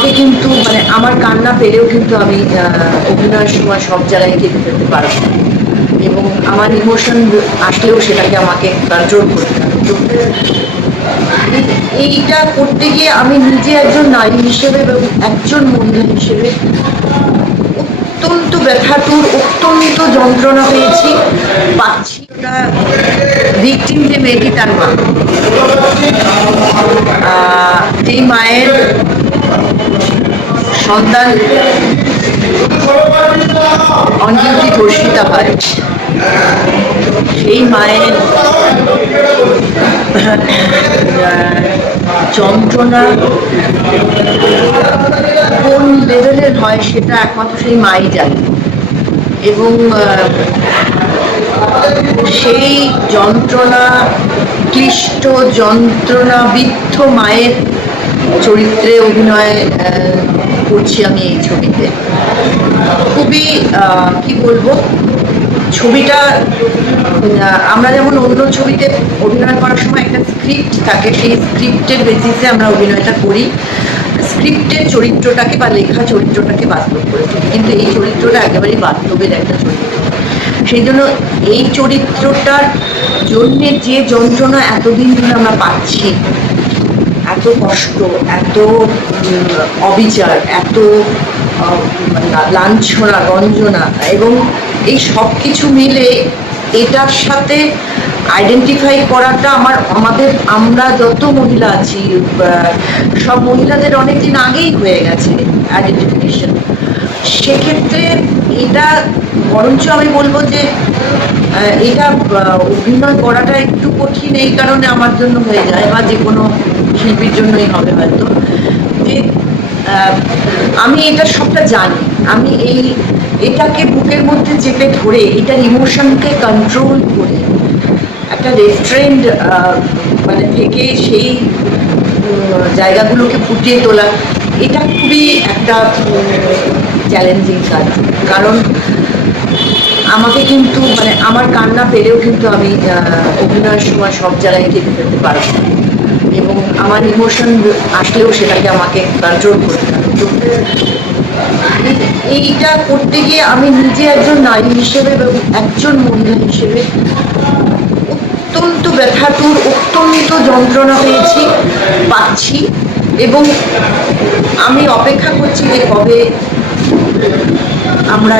আমাকে কিন্তু আমার কান্না পেলেও কিন্তু আমি অভিনয়ের সময় সব জায়গায় কেঁদে ফেলতে পারবো এবং আমার ইমোশন আসলেও সেটাকে আমাকে কন্ট্রোল করতে হবে। তো এইটা করতে গিয়ে আমি নিজে একজন নারী হিসেবে এবং একজন মহিলা হিসেবে অত্যন্ত ব্যথাতুর, অত্যন্ত যন্ত্রণা পাচ্ছি। ওটা ভিকটিম যে মেয়েটি, তার মা, যেই মায়ের সন্তান অনডিউটি ধর্ষিতা হয়, সেই মায়ের যন্ত্রণা কোন লেভেলের হয় সেটা একমাত্র সেই মাই জানে। এবং সেই যন্ত্রণা ক্লিষ্ট যন্ত্রণাবিদ্ধ মায়ের চরিত্রে অভিনয় করছি আমি এই ছবিতে। খুবই কি বলবো, ছবিটা আমরা যেমন অন্য ছবিতে অভিনয় করার সময় একটা স্ক্রিপ্ট থাকে, সেই স্ক্রিপ্টের বেসিসে আমরা অভিনয়টা করি, স্ক্রিপ্টের চরিত্রটাকে বা লেখা চরিত্রটাকে বাস্তব করে তুলি। কিন্তু এই চরিত্রটা একেবারেই বাস্তবের একটা চরিত্র। সেই জন্য এই চরিত্রটার জন্যে যে যন্ত্রণা এতদিন ধরে আমরা পাচ্ছি, এত কষ্ট, এত অবিচার, এত লাঞ্ছনা, গঞ্জনা, এবং এই সব কিছু মিলে এটার সাথে আইডেন্টিফাই করাটা আমরা যত মহিলা আছি, সব মহিলাদের অনেকদিন আগেই হয়ে গেছে আইডেন্টিফিকেশন। সেক্ষেত্রে এটা বরঞ্চ আমি বলবো যে এটা অভিনয় করাটা একটু কঠিন এই কারণে আমার জন্য হয়ে যায়, বা যে কোনো শিল্পীর জন্যই হবে হয়তো, যে আমি এটা সবটা জানি। আমি এটাকে বুকের মধ্যে চেপে ধরে এটার ইমোশনকে কন্ট্রোল করে একটা রেস্টুরেন্ট থেকে সেই জায়গাগুলোকে ফুটিয়ে তোলা, এটা খুবই একটা চ্যালেঞ্জিং কাজ। কারণ আমাকে কিন্তু আমার কান্না পেলেও কিন্তু আমি অভিনয়ের সময় সব জায়গায় কেঁদে ফেলতে পারবো এবং আমার ইমোশন আসলেও সেটাকে আমাকে কন্ট্রোল করতে হবে। তো এইটা করতে গিয়ে আমি নিজে একজন নারী হিসেবে এবং একজন মহিলা হিসেবে অত্যন্ত ব্যথাতুর, অত্যন্ত যন্ত্রণা পাচ্ছি এবং আমি অপেক্ষা করছি যে কবে আমরা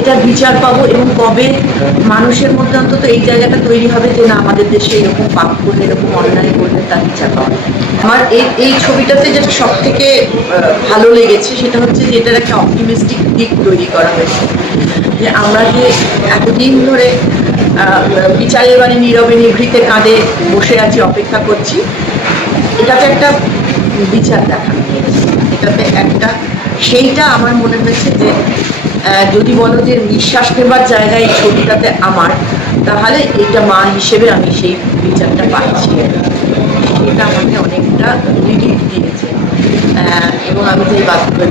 এটার বিচার পাবো এবং কবে মানুষের মধ্যে অন্তত এই জায়গাটা তৈরি হবে যে না, আমাদের দেশে এরকম পাপ করলে, এরকম অন্যায় করলে তার বিচার পাওয়া। আমার এই ছবিটাতে যেটা সব থেকে ভালো লেগেছে সেটা হচ্ছে যে এটার একটা অপটিমিস্টিক দিক তৈরি করা হয়েছে, যে আমরা যে এতদিন ধরে বিচারের বাড়ি নীরবে নিভৃতে কাঁধে বসে আছি, অপেক্ষা করছি, এটাতে একটা বিচার দেখানো হয়েছে। এটাতে সেইটা আমার মনে হয়েছে যে যদি বলো যে নিঃশ্বাস নেবার জায়গায় এই ছবিটাতে আমার, তাহলে এটা মা হিসেবে আমি সেই বিচারটা পাচ্ছি। সেটা আমাকে অনেকটা রিলিফ দিয়েছে এবং আমি যে বাস্তবে